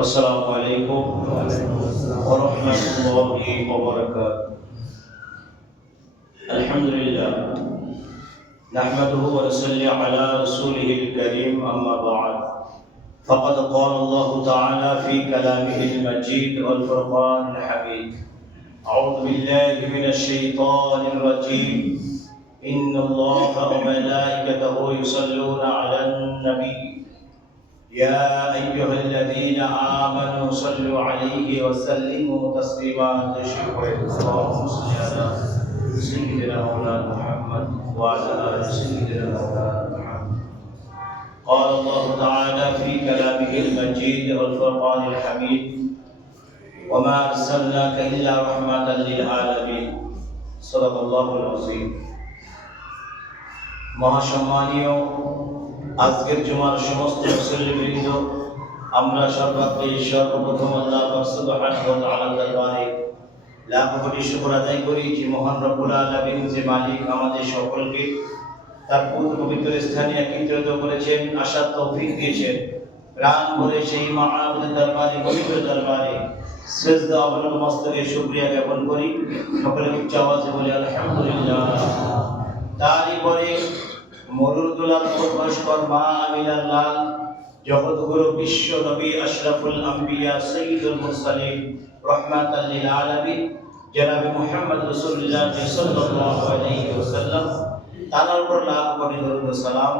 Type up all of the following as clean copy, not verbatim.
السلام عليكم ورحمة الله وبركاته. الحمد لله نحمده ونصلي على رسوله الكريم أما بعد فقد قال الله تعالى في كلامه المجيد والفرقان الحميد أعوذ بالله من الشيطان الرجيم إن الله وملائكته يصلون على النبي يا أيها الذين آمنوا صلوا عليه وسلموا تسليما اللهم صل على سيدنا مولانا محمد وعلى آل سيدنا مولانا محمد. قال الله تعالى في كلامه المجيد والفرقان الحميد وما أرسلناك إلا رحمة للعالمين صدق الله العظيم. মহাসম্মানীয় আজকের জুমার সমস্ত মুসল্লিবৃন্দ, আমরা সর্বপ্রথম আল্লাহ সুবহানাহু ওয়া তাআলার দরবারে লাখ কোটি শুকর আদায় করি যে মহান রব্বুল আলামিন যে মালিক আমাদের সকলকে তার পবিত্র স্থানে একত্রিত করেছেন, আসার তৌফিক দিয়েছেন। প্রাণ ভরে সেই মাহবুবের দরবারে, পবিত্র দরবারে সিজদা অবনত মস্তকে শুকরিয়া জ্ঞাপন করি। সকলে উচ্চ আওয়াজে বলি আলহামদুলিল্লাহ। তারই পরে মরুদুলাল পরমেশ্বর মা আমিনার লাল জগৎগুরু বিশ্ব নবী আশরাফুল আম্বিয়া সৈয়দুল মুরসালিন রাহমাতাল লিল আলামিন জনাবে মুহাম্মদ রাসূলুল্লাহ সাল্লাল্লাহু আলাইহি ওয়াসাল্লাম তার উপর লাখ কোটি দরুদ ও সালাম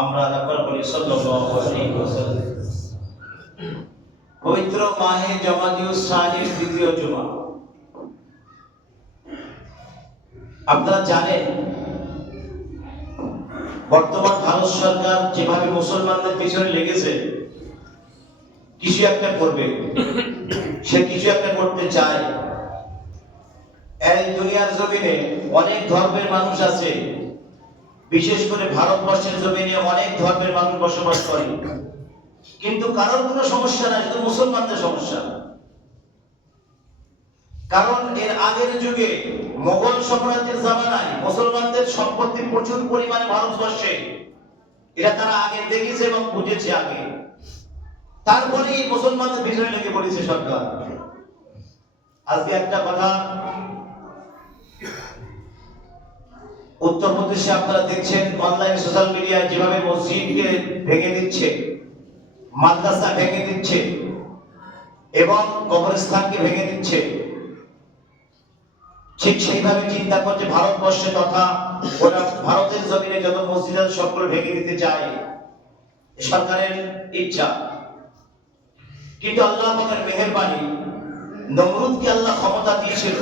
আমরা রাখবার করি সাল্লাল্লাহু আলাইহি ওয়াসাল্লাম। পবিত্র মাহে জমাদিউস সানির দ্বিতীয় জুমা। আপনারা জানেন বর্তমান ভারত সরকার যেভাবে মুসলমানদের পিছনে লেগেছে, কিছু একটা করবে, সে কিছু একটা করতে চায়। এই দুনিয়ার জমিনে অনেক ধর্মের মানুষ আছে, বিশেষ করে ভারতবর্ষের জমিনে অনেক ধর্মের মানুষ বসবাস করে, কিন্তু কারোর কোনো সমস্যা নাই, শুধু মুসলমানদের সমস্যা। কারণ এর আগের যুগে মোগল সাম্রাজ্যের জামানায় মুসলমানদের সম্পত্তি প্রচুর পরিমাণে ভারতবর্ষে, এটা তারা আগে দেখেছে এবং বুঝেছে আগে। তারপরে এই মুসলমানদের পিছনে লেগে পড়েছে সরকার। আজকে একটা কথা, উত্তরপ্রদেশে আপনারা দেখছেন অনলাইন সোশ্যাল মিডিয়ায় যেভাবে মসজিদকে ভেঙে দিচ্ছে, মাদ্রাসা ভেঙে দিচ্ছে এবং কবরস্থানকে ভেঙে দিচ্ছে। ঠিক সেইভাবে চিন্তা করছে ভারতবর্ষে তথা ওরা ভারতের জমিনে যত মসজিদ আছে সবগুলো ভেঙে দিতে চায়, সরকারের ইচ্ছা। কিন্তু আল্লাহ পাকের মেহেরবানি, নমরুদকে আল্লাহ ক্ষমতা দিয়েছিল,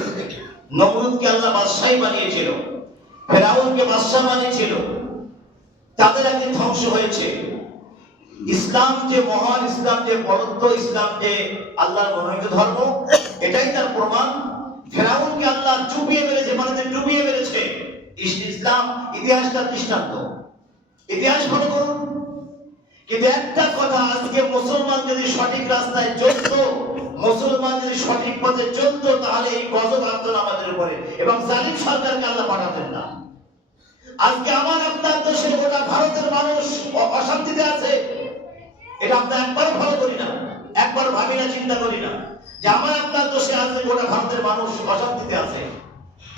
নমরুদকে আল্লাহ বাদশাহী বানিয়েছিল, ফেরাউনকে বাদশাহ বানিয়েছিল, তাদের একদিন ধ্বংস হয়েছে। ইসলাম যে মহান, ইসলাম যে বলদ্দ, ইসলাম যে আল্লাহর মনোনীত ধর্ম, এটাই তার প্রমাণ। ফেরাউনকে আল্লাহ ডুবিয়ে মেরেছে, পানিতে ডুবিয়ে মেরেছে। ইসলাম ইতিহাসটার দৃষ্টান্ত, ইতিহাস ফলো করুন। কিন্তু একটা কথা, আজকে মুসলমান যদি সঠিক রাস্তায় চলতো, মুসলমান যদি সঠিক পথে চলতো, তাহলে এই গজব আসতো না আমাদের উপরে এবং জালিম সরকারকে আল্লাহ পাঠাতেন না। আজকে আমার আপনার দেশে গোটা ভারতের মানুষ অশান্তিতে আছে, এটা আমরা একবার ফলো করি না, একবার ভাবি না, চিন্তা করি না যে আমার আপনার দেশে আজকে গোটা ভারতের মানুষ অশান্তিতে আছে।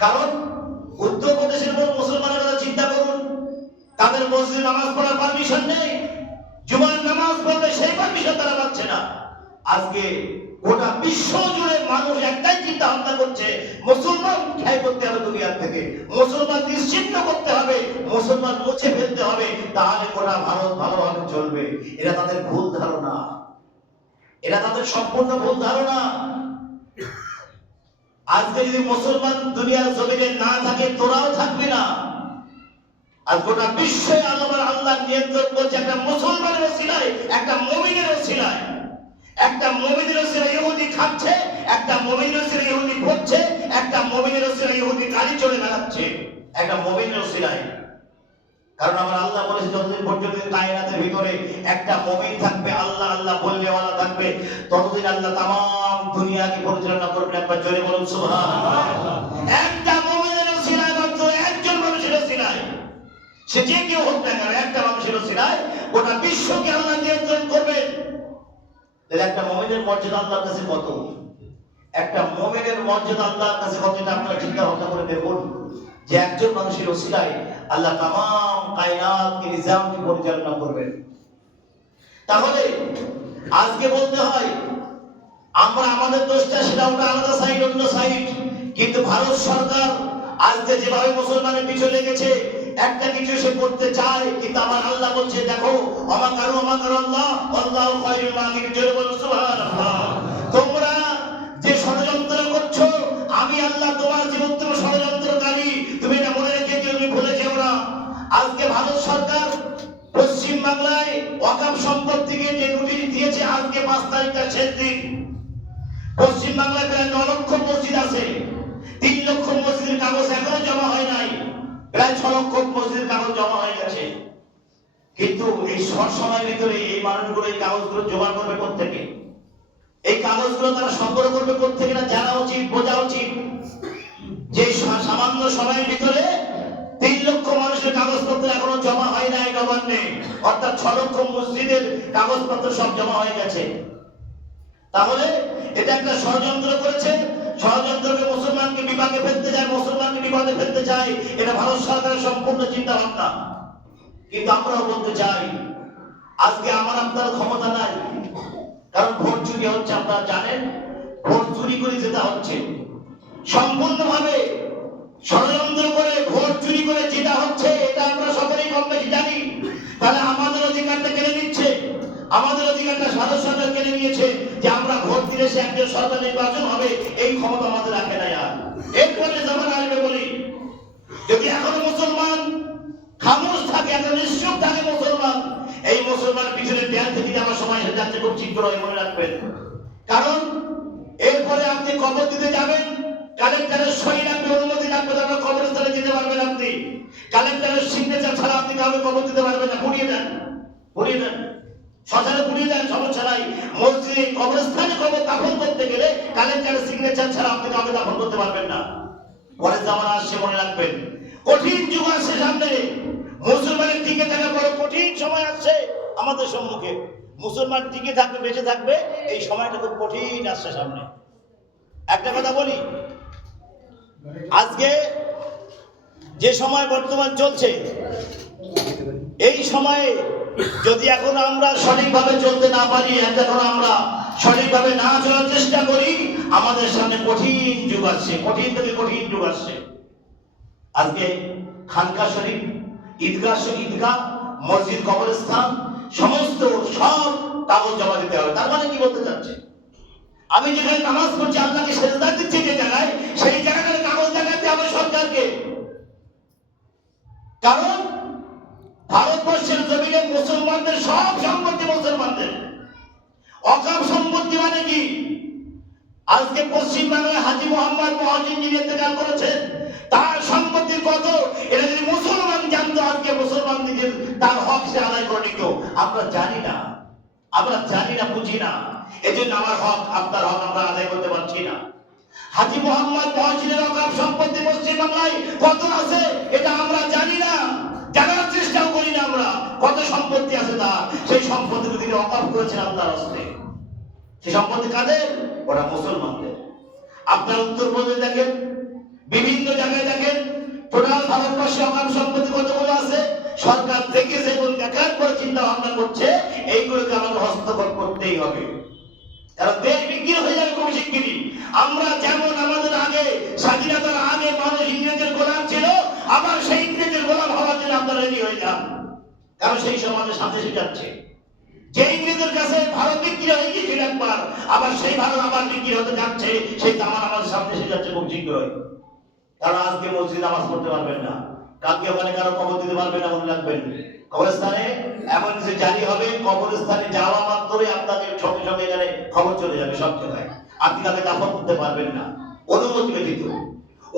কারণ উত্তরপ্রদেশের মুসলমানের কথা চিন্তা করুন, তাদের মসজিদে নামাজ পড়ার পারমিশন নেই, জুমার নামাজ পড়লে সেই পারমিশন তারা পাচ্ছে না। আজকে গোটা বিশ্ব জুড়ে মানুষ একটাই চিন্তা ভাবনা করছে, মুসলমান ঠাই করতে হবে দুনিয়ার থেকে, মুসলমান নিশ্চিহ্ন করতে হবে, মুসলমান মুছে ফেলতে হবে, তাহলে গোটা ভারত ভালোভাবে চলবে। এটা তাদের ভুল ধারণা, এটা তাদের সম্পূর্ণ ভুল ধারণা। আজকে যদি মুসলমান দুনিয়ার জমিনে না থাকে, তোরাও থাকবি না। আর গোটা বিশ্বে আল্লাহ নিয়ন্ত্রণ করছে একটা মুসলমানের ওসিলায়, একটা মুমিনের ওসিলায়। একটা মুমিনের ওসিলায় ইহুদি খাচ্ছে, একটা মুমিনের ওসিলায় ইহুদি পড়ছে, একটা মুমিনের ওসিলায় ইহুদি গাড়ি চলে বেড়াচ্ছে, একটা মুমিনের ওসিলায়। কারণ আমার আল্লাহ বলেছে যতদিন পর্যন্ত কায়নাতের ভিতরে একটা মুমিন থাকবে, আল্লাহ আল্লাহ বললেওয়ালা থাকবে, ততদিন আল্লাহ তামাম দুনিয়াকে পরিচালনা করবেন। একবার জোরে বলুন সুবহানাল্লাহ। একটা মুমিনের ওসিলায় মাত্র একজন মানুষের ওসিলায়, সে যে কেউ হোক না কেন, একটা মানুষের ওসিলায় গোটা বিশ্বকে আল্লাহ নিয়ন্ত্রণ করবেন। তাহলে একটা মুমিনের মর্যাদা আল্লাহর কাছে কত? একটা মুমিনের মর্যাদা আল্লাহর কাছে কত, এটা আপনারা চিন্তা ভাবনা করে দেখুন যে একজন মানুষের ওসিলায় আল্লাহ তামাম কায়নাতকে নিজামকে পরিচালনা করবেন। তাহলে আজকে বলতে হয় আমরা আমাদের দোষটা সেটা ওটা আলাদা সাইড, অন্য সাইড, কিন্তু ভারত সরকার আজকে যেভাবে মুসলমানের পিছনে লেগেছে, একটা কিছু সে করতে চায়, কিন্তু আমার আল্লাহ বলছে দেখো আমাকারু আল্লাহ আল্লাহু খায়রুল মাকিরিন, জোরে বলো সুবহানাল্লাহ। তোমরা যে ষড়যন্ত্র করছো, আমি আল্লাহ তোমার যে উত্তম ষড়যন্ত্রকারী, তুমি এটা মনে রেখে দিও, তুমি ভুলে যেও না। আজকে ভারত সরকার পশ্চিম বাংলায় ওয়াকফ সম্পত্তিকে যে নোটিশ দিয়েছে, আজকে 5 তারিখটা শেষ দিন। পশ্চিম বাংলায় প্রায় 9 লক্ষ মসজিদ আছে, 3 লক্ষ মসজিদের কাগজ এখনো জমা হয় নাই, প্রায় 6 লক্ষ মসজিদের কাগজ জমা হয়ে গেছে। কিন্তু এই শর্ট সময়ের ভিতরে এই মানুষগুলো এই কাগজগুলো জমা করবে কোত্থেকে? এই কাগজগুলো তারা সংগ্রহ করবে কোত্থেকে? না জানা উচিত, বোঝা উচিত যে সামান্য সময়ের ভিতরে 3 লক্ষ মানুষের কাগজপত্র এখনো জমা হয় নাই নবান্নে, অর্থাৎ 6 লক্ষ মসজিদের কাগজপত্র সব জমা হয়ে গেছে। তাহলে এটা একটা ষড়যন্ত্র করেছে, ষড়যন্ত্রকে মুসলমানকে বিপাকে ফেলতে চায়, মুসলমানকে বিপদে ফেলতে চায়, এটা ভারত সরকারের সম্পূর্ণ চিন্তা ভাবনা। কিন্তু আমরাও বলতে চাই আজকে আমার আপনার ক্ষমতা নাই, কারণ ভোট চুরি হচ্ছে, আপনারা জানেন ভোট চুরি করে যেটা হচ্ছে, সম্পূর্ণভাবে ষড়যন্ত্র করে ভোট চুরি করে যেটা হচ্ছে, এটা আমরা সকলেই কম বেশি জানি। তাহলে আমাদের অধিকারটা কেড়ে নিচ্ছে, আমাদের অধিকারটা ভারত সরকার কেড়ে নিয়েছে, যে আমরা ভোট দিলে সে একজন সরকার নির্বাচন হবে, এই ক্ষমতা আমাদের রাখে নাই। আর এরপরে যখন আসবে বলি, যদি এখনো মুসলমান খামোশ থাকে, এত নিশ্চুপ থাকে মুসলমান, এই মুসলমান পিছনে দেয়াল থেকে আমার সময় হয়ে যাচ্ছে, খুব শীঘ্রই মনে রাখবেন। কারণ এরপরে আপনি কবর দিতে যাবেন, কালেক্টরের সই লাগবে, অনুমতি লাগবে, তারপর কবরস্থানে যেতে পারবেন। আপনি কালেক্টরের সিগনেচার ছাড়া আপনি কাউকে কবর দিতে পারবেন না। পুড়িয়ে দেন, পুড়িয়ে দেন, শ্মশানে পুড়িয়ে দেন, সমস্যা নাই। মসজিদে কবরস্থানে কবর দাফন করতে গেলে কালেক্টরের সিগনেচার ছাড়া আপনি কাউকে দাফন করতে পারবেন না। পরে জামানা আসছে, মনে রাখবেন, কঠিন যুগ আসছে সামনে, মুসলমানের টিকে থাকা বড় কঠিন সময় আসছে আমাদের সম্মুখে। মুসলমান টিকে থাকবে, বেঁচে থাকবে, এই সময়টা খুব কঠিন আসছে সামনে। একটা কথা বলি, আজকে যে সময় বর্তমান চলছে, এই সময়ে যদি এখন আমরা সঠিকভাবে চলতে না পারি, এখন আমরা সঠিকভাবে না চলার চেষ্টা করি, আমাদের সামনে কঠিন যুগ আসছে, কঠিন থেকে কঠিন যুগ আসছে। আজকে খানকা শরীফ, ঈদগাহ, মসজিদ, কবরস্থান সমস্ত সব কাগজ জমা দিতে হবে। তার মানে কি বলতে চাচ্ছে? আমি যেখানে নামাজ পড়ছি, আল্লাহকে সেজদা দিচ্ছি যে জায়গায়, সেই জায়গাটার কাগজ দেখাতে হবে সরকারকে। কারণ ভারতবর্ষের জমিনে মুসলমানদের সব সম্পত্তি মুসলমানদের। ওয়াকফ সম্পত্তি মানে কি? আজকে পশ্চিম বাংলায় হাজী মোহাম্মদ মহসিন যিনি ইন্তেকাল করেছেন, তার সম্পত্তি কত, এটা যদি মুসলমান জানতো, আজকে মুসলমান দিকে তার হক সে আদায় করে নিত। আমরা জানি না, আমরা জানি না, বুঝি না, এজন্য আমার হক, আপনার হক আমরা আদায় করতে পারছি না। হাজী মোহাম্মদ মহসিনের ওয়াকফ সম্পত্তি পশ্চিম বাংলায় কত আছে, এটা আমরা জানি না, জানার চেষ্টাও করি না। আমরা কত সম্পত্তি আছে তার, সেই সম্পত্তি তিনি ওয়াকফ করেছেন আল্লাহর রাস্তায়। সেই সম্পত্তি কাদের? ওরা মুসলমানদের। আপনার উত্তরপ্রদেশে দেখেন, বিভিন্ন জায়গায় দেখেন, টোটাল ভারতবর্ষে ওয়াকফ সম্পত্তি কতগুলো আছে, সরকার দেখেছে এবং দেখার পর চিন্তা ভাবনা করছে এইগুলোকে আমাদের হস্তক্ষেপ করতেই হবে, কারণ দেশ বিক্রি হয়ে যাবে খুব শিগগিরই। আমরা যেমন আমাদের আগে স্বাধীনতার আগে মানুষ ইংরেজের গোলাম ছিল, আবার সেই ইংরেজের গোলাম হওয়ার জন্য আপনারা রেডি হয়ে যান, কারণ সেই সমাজের সামনে এসে যাচ্ছে। যে ইংরেজের কাছে ভারত বিক্রি হয়ে গিয়েছিল একবার, আবার সেই ভারত আবার বিক্রি হতে যাচ্ছে, সেই দামান আমাদের সামনে এসে যাচ্ছে খুব শীঘ্রই। তারা আজকে মসজিদে নামাজ পড়তে পারবেন না, কালকে ওখানে কারো কবর দিতে পারবেন না, মনে রাখবেন। কবরস্থানে এমন কিছু জারি হবে, কবরস্থানে যাওয়া মাত্রই আপনাকে সঙ্গে সঙ্গে এখানে খবর চলে যাবে সব জায়গায়, আপনি তাকে দাফন করতে পারবেন না অনুমতি ব্যতীত।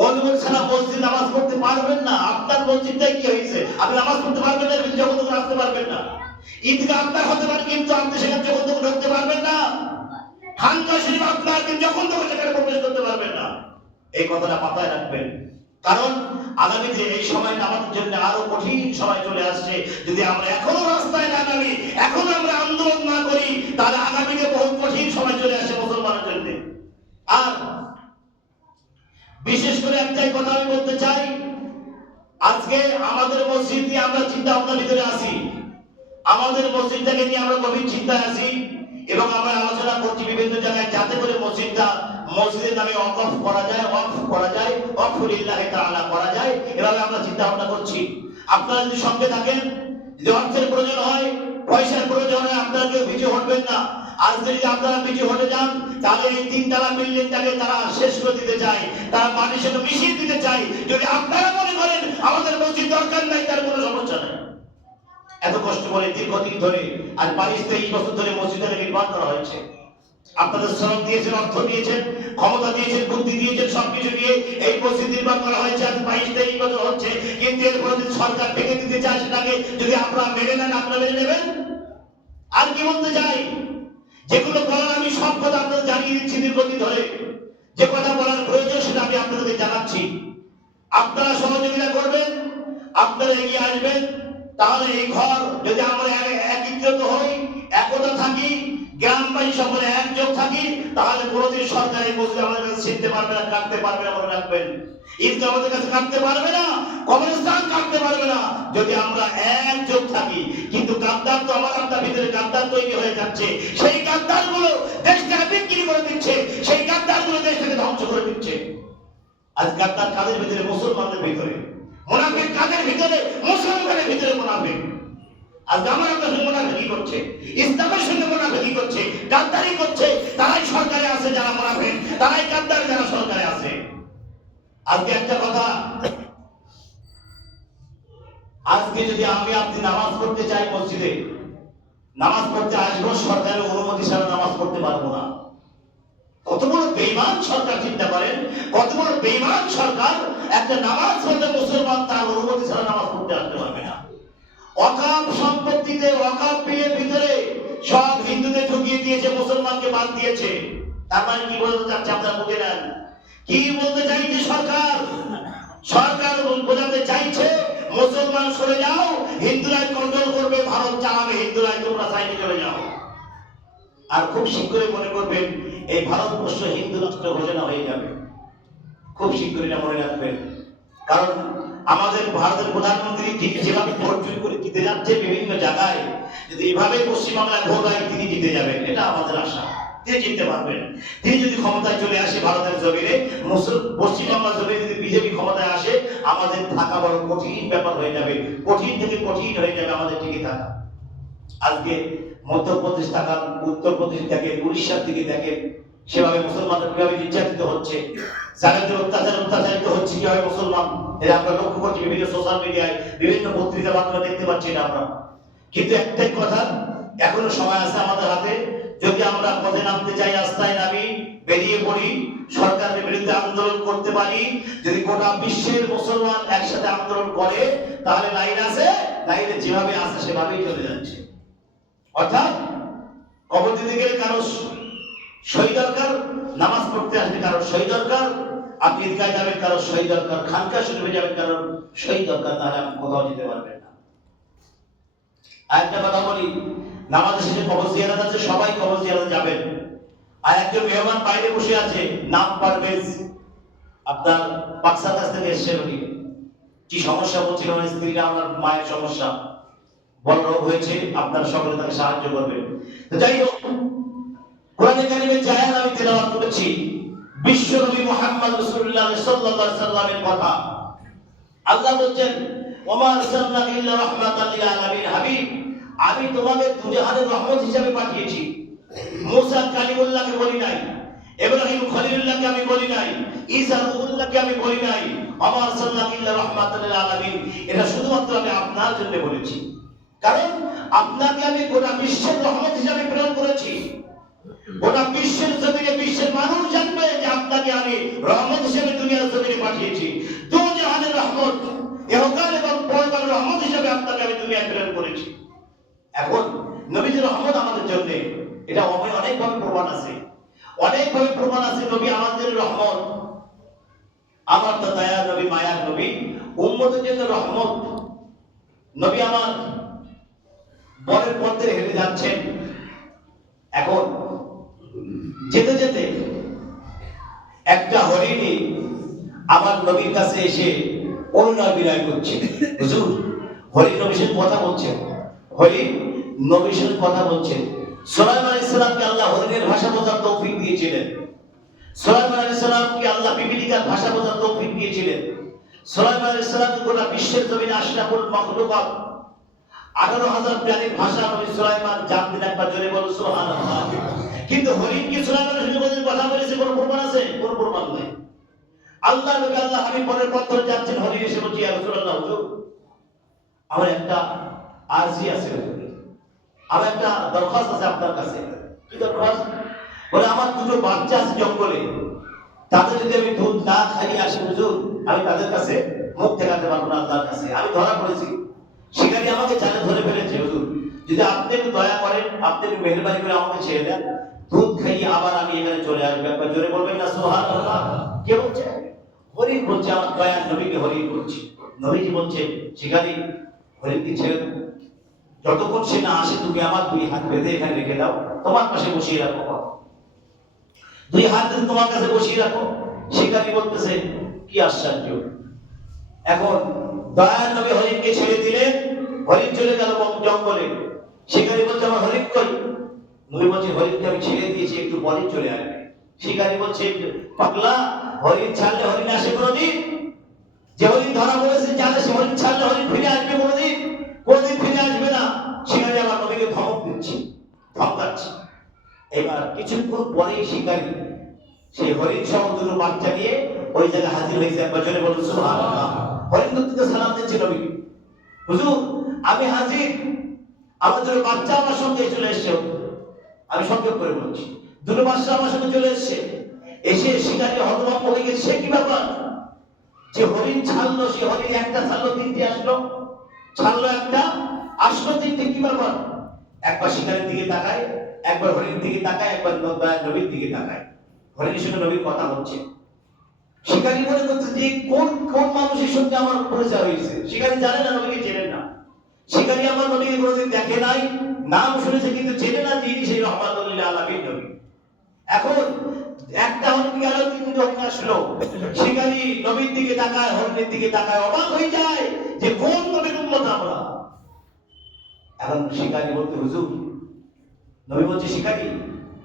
অনুমতি ছাড়া মসজিদ নামাজ পড়তে পারবেন না। আপনার মসজিদটাই কি হয়েছে, আপনি নামাজ পড়তে পারবেন না, যখন তখন আসতে পারবেন না। ঈদগাহ আপনার হতে পারে, কিন্তু আপনি সেখানে যখন তখন ঢুকতে পারবেন না। খানকা শরীফ আপনার, কিন্তু যখন তখন সেখানে প্রবেশ করতে পারবেন না। এই কথাটা মাথায় রাখবেন, কারণ আগামীতে এই সময়টা আমাদের জন্য আরো কঠিন সময় চলে আসছে। যদি আমরা এখনো রাস্তায় না নামি, এখনো আমরা আন্দোলন না করি, তাহলে আগামীতে বহু কঠিন আজকে আমাদের মসজিদ নিয়ে আমরা চিন্তা ভাবনার ভিতরে আছি, আমাদের মসজিদটাকে নিয়ে আমরা গভীর চিন্তায় আছি এবং আমরা আলোচনা করছি বিভিন্ন জায়গায় যাতে করে মসজিদের নামে ওয়াকফ করা যায়, ওয়াকফুলিল্লাহি তাআলা করা যায়, এভাবে আমরা চিন্তা ভাবনা করছি। আপনারা যদি সঙ্গে থাকেন, যদি অর্থের প্রয়োজন হয়, পয়সার প্রয়োজন হয়, আপনারা কেউ পিছু হটবেন না। আজকে যদি আপনারা পিছু হটে যান, তাহলে এই 3 তলা বিল্ডিংটাকে তারা শেষ করে দিতে চায়, তারা মাটির সাথে মিশিয়ে দিতে চায়। যদি আপনারা মনে করেন আমাদের মসজিদ দরকার নাই, তার কোনো সমস্যা নেই। এত কষ্ট করে দীর্ঘদিন ধরে আর 22-23 বছর ধরে মসজিদটাকে নির্মাণ করা হয়েছে। আপনাদের শ্রম দিয়েছেন, অর্থ দিয়েছেন, ক্ষমতা দিয়েছেন, বুদ্ধি দিয়েছেন, সবকিছু দিয়ে এই মসজিদ নির্মাণ করা হয়েছে। আজ 22-23 বছর হচ্ছে, কিন্তু এরপরে যদি সরকার ভেঙে দিতে চায়, সেটাকে যদি আপনারা মেনে নেন, আপনারা মেনে নেবেন? আর কি বলতে চাই, যেগুলো বলার আমি সব কথা আপনাদের জানিয়ে দিচ্ছি দীর্ঘদিন ধরে। যে কথা বলার প্রয়োজন সেটা আমি আপনাদেরকে জানাচ্ছি। আপনারা সহযোগিতা করবেন, আপনারা এগিয়ে আসবেন, তাহলে এই ঘর যদি আমরা একত্রিত হই, একতা থাকি, গ্রামবাসী সকলে একযোগ থাকি, তাহলে কোনোদিন সরকারি মসজিদ আমাদের কাছে ছিনতে পারবে না, কাটতে পারবে না। মনে রাখবেন, ঈদগাহ আমাদের কাছে কাটতে পারবে না, কবরস্থান কাটতে পারবে না, যদি আমরা একযোগ থাকি। কিন্তু গাদ্দার তো আপনার ভিতরে গাদ্দার তৈরি হয়ে যাচ্ছে। সেই গাদ্দার গুলো দেশটাকে বিক্রি করে দিচ্ছে, সেই গাদ্দার গুলো দেশটাকে ধ্বংস করে দিচ্ছে। আজ গাদ্দার কাদের ভিতরে? মুসলমানদের ভিতরে। মুনাফিক কাদের ভিতরে? মুসলমানের ভিতরে মুনাফিক। আজ আমার আপনার সঙ্গে মুনাফিকি করছে, ইসলামের সঙ্গে মুনাফিকি করছে, গাদ্দারি করছে। তারাই সরকারে আছে যারা মুনাফিক, তারাই গাদ্দার যারা সরকারে আছে। আজকে একটা কথা, আজকে যদি আমি আপনি নামাজ পড়তে চাই, মসজিদে নামাজ পড়তে আসবো, সরকারের অনুমতি ছাড়া নামাজ পড়তে পারবো না। কত বড় বেঈমান সরকার, চিন্তা করেন, কত বড় বেঈমান সরকার। একটা নামাজ পড়তে মুসলমান তার অনুমতি ছাড়া নামাজ পড়তে আসতে পারবে না। ওয়াকফ সম্পত্তিতে, ওয়াকফ বিলের ভিতরে সব হিন্দুদের ঢুকিয়ে দিয়েছে, মুসলমানকে বাদ দিয়েছে। তার মানে কি বলতে চাচ্ছে আপনারা বুঝে নেন। কি বলতে চাইছে সরকার? সরকার বোঝাতে চাইছে মুসলমান সরে যাও, হিন্দুরাই কন্ট্রোল করবে, ভারত চালাবে, হিন্দুরাই তোমরা সাইডে চলে যাও। আর খুব শীঘ্রই মনে করবেন এই ভারতবর্ষ হিন্দু রাষ্ট্র ঘোষণা হয়ে যাবে। খুব শীঘ্রই এটা মনে রাখবেন। কারণ আমাদের ভারতের প্রধানমন্ত্রী তিনি যেভাবে ভোট চুরি করে জিতে যাচ্ছে বিভিন্ন জায়গায়, যদি এভাবে পশ্চিমবাংলায় ভোট হয় তিনি জিতে যাবেন, এটা আমাদের আশা। তিনি জিততে পারবেন। তিনি যদি ক্ষমতায় চলে আসে ভারতের জমিনে, পশ্চিমবাংলার জমিনে যদি বিজেপি ক্ষমতায় আসে, আমাদের থাকা বড় কঠিন ব্যাপার হয়ে যাবে, কঠিন থেকে কঠিন হয়ে যাবে আমাদের টিকে থাকা। আজকে মধ্যপ্রদেশ থাকান, উত্তরপ্রদেশ দেখেন, উড়িষ্যার দিকে দেখেন, সেভাবে মুসলমানরা কিভাবে নির্যাতিত হচ্ছে, যাদের অত্যাচারিত হচ্ছে কিভাবে মুসলমান, এটা আমরা লক্ষ্য করছি বিভিন্ন সোশ্যাল মিডিয়ায়, বিভিন্ন পত্রিকার মাধ্যমে দেখতে পাচ্ছি না আমরা। কিন্তু একটাই কথা, এখনো সময় আছে আমাদের হাতে। যদি আমরা পথে নামতে চাই, রাস্তায় নামি, বেরিয়ে পড়ি, সরকারের বিরুদ্ধে আন্দোলন করতে পারি, যদি গোটা বিশ্বের মুসলমান একসাথে আন্দোলন করে, তাহলে লাইন আছে, লাইনে যেভাবে আছে সেভাবেই চলে যাচ্ছে। অর্থাৎ কবর দিতে গেলে কারো সই দরকার, নামাজ পড়তে আসলে কারো সই দরকার, আপনি ঈদগাহে যাবেন কারো সই দরকার, খানকা শরীফে যাবেন কারো সই দরকার, তাহলে আপনি কোথাও যেতে পারবেন না। আর একটা কথা বলি, নামাজের শেষে কবর জিয়ারত আছে, সবাই কবর জিয়ারতে যাবেন। আর একজন মেহমান বাইরে বসে আছে, নাম পারভেজ, আপনার পাকসার কাছ থেকে এসেছেন। উনি কি সমস্যা বলছিল, আমার স্ত্রীরা, আমার মায়ের সমস্যা, বড় রোগ হয়েছে, আপনারা সকলে তাকে সাহায্য করবেন। তো যাই হোক, কোরআনে কারিমে যে আয়াত আমি তেলাওয়াত করেছি, বিশ্ব নবী মুহাম্মদ রাসূলুল্লাহ সাল্লাল্লাহু আলাইহি সাল্লামের কথা। আল্লাহ বলেন, ওমা আরসালনাকা ইল্লা রাহমাতাল লিল আলামিন, হাবিব, আমি তোমাকে দুজাহানের রহমত হিসেবে পাঠিয়েছি। মুসা কালিমুল্লাহকে বলি নাই, ইব্রাহিম খলিলুল্লাহকে আমি বলি নাই, ঈসা রূহুল্লাহকে আমি বলি নাই। ওমা আরসালনাকা ইল্লা রাহমাতাল লিল আলামিন, এটা শুধুমাত্র আমি আপনার জন্য বলেছি। কারণ আপনাকে আমি গোটা বিশ্বের রহমত হিসেবে প্রেরণ করেছি। গোটা বিশ্বের জমিনে বিশ্বের মানুষ জানবে যে আপনাকে আমি রহমত হিসেবে দুনিয়ার জমিনে পাঠিয়েছি। দু জাহানের রহমত, ইহকাল এবং পরকালের রহমত হিসেবে আপনাকে আমি দুনিয়ায় প্রেরণ করেছি। এখন নবীজির রহমত আমাদের জন্য, এটা অনেকভাবে প্রমাণ আছে, অনেকভাবে প্রমাণ আছে। নবী আমাদের রহমত, আমার তো দয়ার নবী, মায়ার নবী, উম্মতের জন্য রহমত। নবী আমার বনের পথে হেঁটে যাচ্ছেন, এখন যেতে যেতে একটা হরিণী আমার নবীর কাছে এসে অনুনয় বিনয় করছে, হুজুর হরিণ নবীর কথা বলছেন, হরিণ নবীর কথা বলছেন। সুলাইমান আলাইহিস সালামকে আল্লাহ হরিণের ভাষা বোঝার তৌফিক দিয়েছিলেন। সুলাইমান আলাইহিস সালামকে আল্লাহ পিপীলিকার ভাষা বোঝার তৌফিক দিয়েছিলেন। সুলাইমান আলাইহিস সালামকে গোটা বিশ্বের জমিনে আশরাফুল মাখলুকাত 18,000 প্রাণীর ভাষা নবী সুলাইমান জানতেন। একবার জোরে বলো সুবহানাল্লাহ। কিন্তু হরিণ কি সুলাইমান আলাইহিস কথা বলেছে কোনো প্রমাণ আছে? কোনো প্রমাণ নাই। আল্লাহ নবী আল্লাহ হাবিব পরের পথ ধরে যাচ্ছেন, হরিণ এসে বলছে, ইয়া রাসূলুল্লাহ, হুজুর আমার একটা আরজি আছে, আমার একটা দরখাস্ত আছে আপনার কাছে। কি দরখাস্ত? বলে আমার দুটো বাচ্চা আছে জঙ্গলে, তাদের যদি আমি দুধ না খাইয়ে আসি হুজুর, আমি তাদের কাছে মুখ দেখাতে পারবো না আল্লাহর কাছে। আমি ধরা পড়েছি, শিকারী আমাকে জালে ধরে ফেলেছে হুজুর, যদি আপনি একটু দয়া করেন, আপনি একটু মেহেরবানি করে আমাকে ছেড়ে দেন, দুধ খাইয়ে আবার আমি এখানে চলে আসবো। একবার জোরে বলবেন না সুবহানাল্লাহ। কে বলছে? হরিণ বলছে, আমার দয়ার নবীকে হরিণ বলছে। নবীজি বলছে, শিকারী হরিণকে ছেড়ে দেবো, যতক্ষণ সে না আসে তুমি আমার দুই হাত বেঁধে এখানে রেখে দাও, তোমার পাশে বসিয়ে রাখো, দুই হাত বেঁধে তোমার কাছে বসিয়ে রাখো। শিকারী বলতেছে, কি আশ্চর্য। এখন দয়ার নবী হরিণকে ছেড়ে দিলেন, হরিণ চলে গেল জঙ্গলে। শিকারী বলছে, আমার হরিণ কই? নবী বলছে, হরিণকে আমি ছেড়ে দিয়েছি, একটু পরেই চলে আসবে। শিকারী বলছে, পাগলা, হরিণ ছাড়লে হরিণ আসে কোনোদিন? যে হরিণ ধরা পড়েছে জানে সে হরিণ ছাড়লে হরিণ ফিরে আসবে কোনোদিন? কোনোদিন ফিরে আসবে না। শিকারী আমার নবীকে ধমক দিচ্ছে, ধমকাচ্ছে। এবার কিছুক্ষণ পরেই শিকারী সেই হরিণ সহ দুটো বাচ্চা নিয়ে ওই জায়গায় হাজির হয়েছে। একবার জোরে বলুন সুবহানাল্লাহ। হরিণ থেকে সালাম দিচ্ছে নবীকে, হুজুর আমি হাজির, আমার দুটো বাচ্চা আমার সঙ্গে চলে এসছে। আমি সংক্ষেপ করে বলছি, দুটো বাচ্চা আমার সঙ্গে চলে এসছে। এসে শিকারী হতভম্ব হয়ে গেছে, কি ব্যাপার? যে হরিণ ছাড়লো, সে হরিণ একটা ছাড়লো, তিনটে আসলো, ছাড়লো একটা, আসলো তিনটে, কি ব্যাপার? একবার শিকারীর দিকে তাকায়, একবার হরিণের দিকে তাকায়, একবার নবীর দিকে তাকায়। হরিণের সঙ্গে নবীর কথা হচ্ছে। শিকারী মনে করছে যে কোন কোন মানুষের সঙ্গে আমার পরিচয় হয়েছে। শিকারী জানে না, নবীকে চেনে না। শিকারী আমার নবীকে কোনোদিন দেখে নাই, নাম শুনেছে কিন্তু চেনে না যে ইনি সেই রাহমাতুল লিল আলামিন নবী। এখন একটা হরিণ গেল, তিনটে হরিণ আসলো। শিকারী নবীর দিকে তাকায়, হরিণের দিকে তাকায়, অবাক হয়ে যায় যে কোন নবীর উম্মত আমরা। এখন শিকারী বলতে, হুজুর, নবী বলছে, শিকারী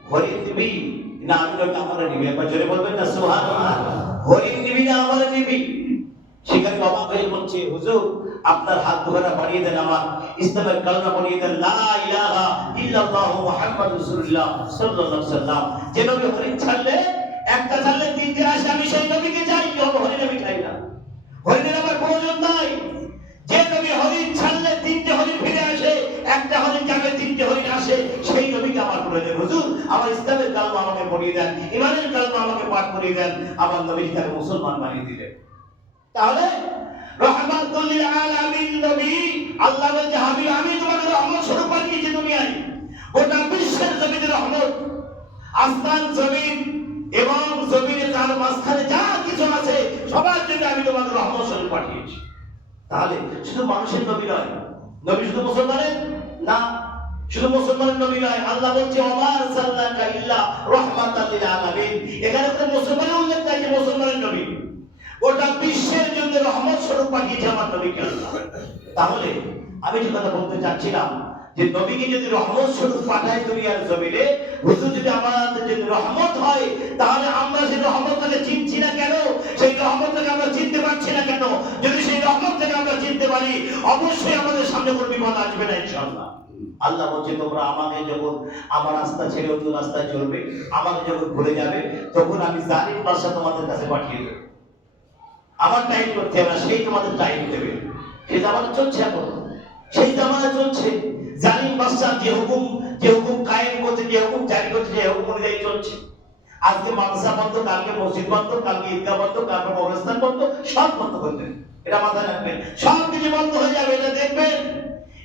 হরিণ নিবি না আমি নবী আমার নিবি? একবার জোরে বলবেন না সুবহানাল্লাহ। হরিণ নিবি না আমার নিবি? শিকারী অবাক হয়ে বলছে, হুজুর আপনার হাত দুখানা বাড়িয়ে দেন, আমার ইসলামের কালেমা পড়িয়ে দেন, লা ইলাহা ইল্লাল্লাহু মুহাম্মাদুর রাসূলুল্লাহ সাল্লাল্লাহু আলাইহি ওয়াসাল্লাম। যে নবী হরিণ ছাড়লে, একটা ছাড়লে তিনটে আসে, আমি সেই নবীকে চাই, হরিণ আমি চাই না। হরিণের আমার প্রয়োজন নাই। যে নবী হরিণ ছাড়লে তিনটে হরিণ ফিরে আসে, একটা হরিণ যাবে তিনটে হরিণ আসে, সেই নবীকে আমার প্রয়োজন। হুজুর আমার ইসলামের কালেমা আমাকে পড়িয়ে দেন, ঈমানের কালেমা আমাকে পাঠ করিয়ে দেন। আমার নবীকে তাকে মুসলমান বানিয়ে দিলেন। তাহলে রাহমাতুল লিল আলামিন নবী, আল্লাহ বলছে, হাবিব আমি তোমাকে রহমত স্বরূপ বানিয়েছি দুনিয়ায়, গোটা বিশ্বের জমিনে রহমত। আসমান জমিন এবং জমিনে তার মাঝখানে যা কিছু আছে সবার জন্য আমি তোমাকে রহমত স্বরূপ পাঠিয়েছি। তাহলে শুধু মানুষের নবী নয়, নবী শুধু মুসলমানের না, শুধু মুসলমানের নবী নয়। আল্লাহ বলছে, ওমা আরসালনাকা ইল্লা রাহমাতাল লিল আলামিন। এখানে কোনো মুসলমানের উল্লেখ নাই যে মুসলমানের নবী, গোটা বিশ্বের জন্য রহমত স্বরূপ পাঠিয়েছে আমার নবীকে আল্লাহ। তাহলে আমি যে কথা বলতে চাচ্ছিলাম যে নবীকে যদি রহমত স্বরূপ পাঠায় দুনিয়ার জমিনে, হুজুর যদি আমাদের জন্য রহমত হয়, তাহলে আমরা সেই রহমতটাকে চিনছি না কেন? সেই রহমতটাকে আমরা চিনতে পারছি না কেন? যদি সেই রহমতটাকে আমরা চিনতে পারি, অবশ্যই আমাদের সামনে কোনো বিপদ আসবে না ইনশাআল্লাহ। আল্লাহ বলছে, তোমরা আমাকে যখন আমার রাস্তা ছেড়ে অন্য রাস্তায় চলবে, আমাকে যখন ভুলে যাবে, তখন আমি জালিম বাদশা তোমাদের কাছে পাঠিয়ে দেব। আমার টাইম করতে হবে না, সেই তোমাদের টাইম দেবে। সেই জামানা চলছে, এখন সেই জামানা চলছে। জালিম বাদশা যে হুকুম কায়েম করছে, যে হুকুম জারি করছে, যে হুকুম অনুযায়ী চলছে। আজকে মাদ্রাসা বন্ধ, কালকে মসজিদ বন্ধ, কালকে ঈদগাহ বন্ধ, কালকে কবরস্থান বন্ধ, সব বন্ধ করবেন। এটা মাথায় রাখবেন, সব কিছু বন্ধ হয়ে যাবে, এটা দেখবেন।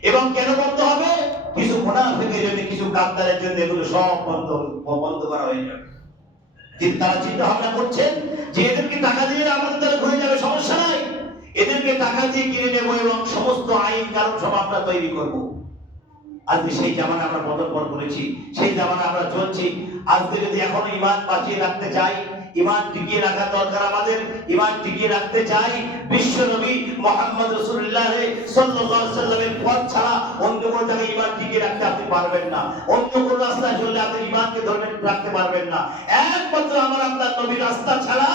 এবং কেন বন্ধ হবে? কিছু মুনাফিকের জন্য, কিছু গাদ্দারের জন্য এগুলো সব বন্ধ করা হয়ে যাবে। তারা চিন্তা ভাবনা করছেন যে এদেরকে টাকা দিয়ে আমাদের দ্বারা ঘুরে যাবে, সমস্যা নাই, এদেরকে টাকা দিয়ে কিনে নেবো এবং সমস্ত আইন কানুন সব আমরা তৈরি করবো। আজকে সেই জামানা আমরা পদার্পণ করেছি, সেই জামানা আমরা চলছি। আজকে যদি এখনো ঈমান বাঁচিয়ে রাখতে চাই, ঈমান টিকিয়ে রাখা দরকার আমাদের। ঈমান টিকিয়ে রাখতে চাই বিশ্ব নবী মুহাম্মদ রাসূলুল্লাহ সাল্লাল্লাহু আলাইহি ওয়াসাল্লামের পথ ছাড়া অন্য কোনো জায়গায় ঈমান টিকিয়ে রাখতে আপনি পারবেন না। অন্য কোনো রাস্তায় চললে আপনি ঈমানকে ধরে রাখতে পারবেন না। একমাত্র আমার আপনার নবীর রাস্তা ছাড়া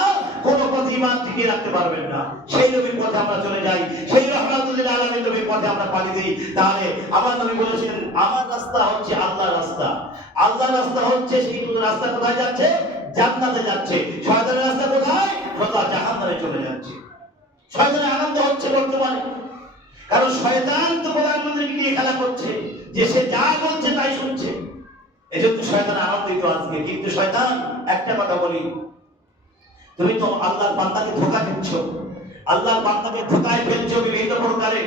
কোনো পথে ঈমান টিকিয়ে রাখতে পারবেন না। সেই নবীর পথে আমরা চলে যাই, সেই রাহমাতুল লিল আলামিন নবীর পথে আমরা পাড়ি দেই। তাহলে আমার নবী বলেছেন আমার রাস্তা হচ্ছে আল্লাহর রাস্তা। আল্লাহর রাস্তা হচ্ছে সেই রাস্তা কোথায় যাচ্ছে? জান্নাতে যাচ্ছে। শয়তানের রাস্তা কোথায়? সোজা জাহান্নামে চলে যাচ্ছে। শয়তানের আনন্দ হচ্ছে বর্তমানে, কারণ শয়তান তো প্রধানমন্ত্রীকে নিয়ে খেলা করছে যে সে যা বলছে তাই শুনছে, এজন্য শয়তান আনন্দিত আজকে। কিন্তু শয়তান একটা কথা বলি, তুমি তো আল্লাহর বান্দাকে ধোঁকা দিচ্ছ, আল্লাহর বান্দাকে ধোঁকায় ফেলছো বিভিন্ন প্রকারে।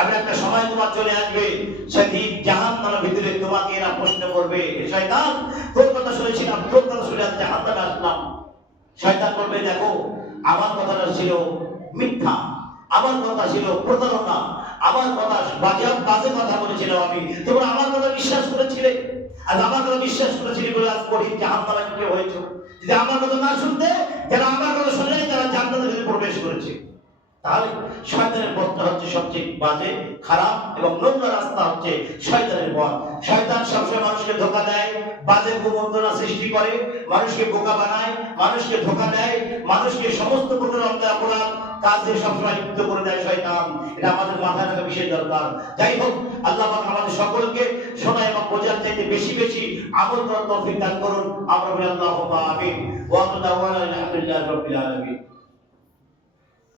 এমন একটা সময় তোমার চলে আসবে সেদিন জাহান্নামের ভিতরে তোমাকে এরা প্রশ্ন করবে, হে শয়তান তোর কথা শুনেছিলাম, তোর কথা শুনে আজ জাহান্নামে আসলাম। শয়তান বলবে দেখো আমার কথাটা ছিল মিথ্যা, আমার কথা ছিল প্রতারণা, আমার কথা বাজে কথা বলেছিলাম আমি, তোমরা আমার কথা বিশ্বাস করেছিলে, আর আমার কথা বিশ্বাস করেছিলে বলে আজ কঠিন জাহান্নামে ঢুকে হয়েছে। যদি আমার কথা না শুনতে, যারা আমার কথা শুনে তারা জান্নাতের ভিতরে প্রবেশ করেছে। তাহলে শয়তানের পথটা হচ্ছে সবচেয়ে বাজে, খারাপ এবং নোংরা রাস্তা হচ্ছে শয়তানের পথ। শয়তান সবসময় মানুষকে ধোঁকা দেয়, বাজে কুমন্ত্রণা সৃষ্টি করে, মানুষকে বোকা বানায়, মানুষকে ধোঁকা দেয়, মানুষকে সমস্ত প্রকার অন্যায় অপরাধ কাজে সবসময় লিপ্ত করে দেয় শয়তান। এটা আমাদের মাথায় রাখা বিশেষ দরকার। যাই হোক, আল্লাহ পাক আমাদের সকলকে শোনা এবং বোঝার চাইতে বেশি বেশি আমল করার তৌফিক দান করুন। আমরা বলি আল্লাহুম্মা আমিন। ওয়া আখিরু দাওয়ানা আলহামদুলিল্লাহি রাব্বিল আলামিন।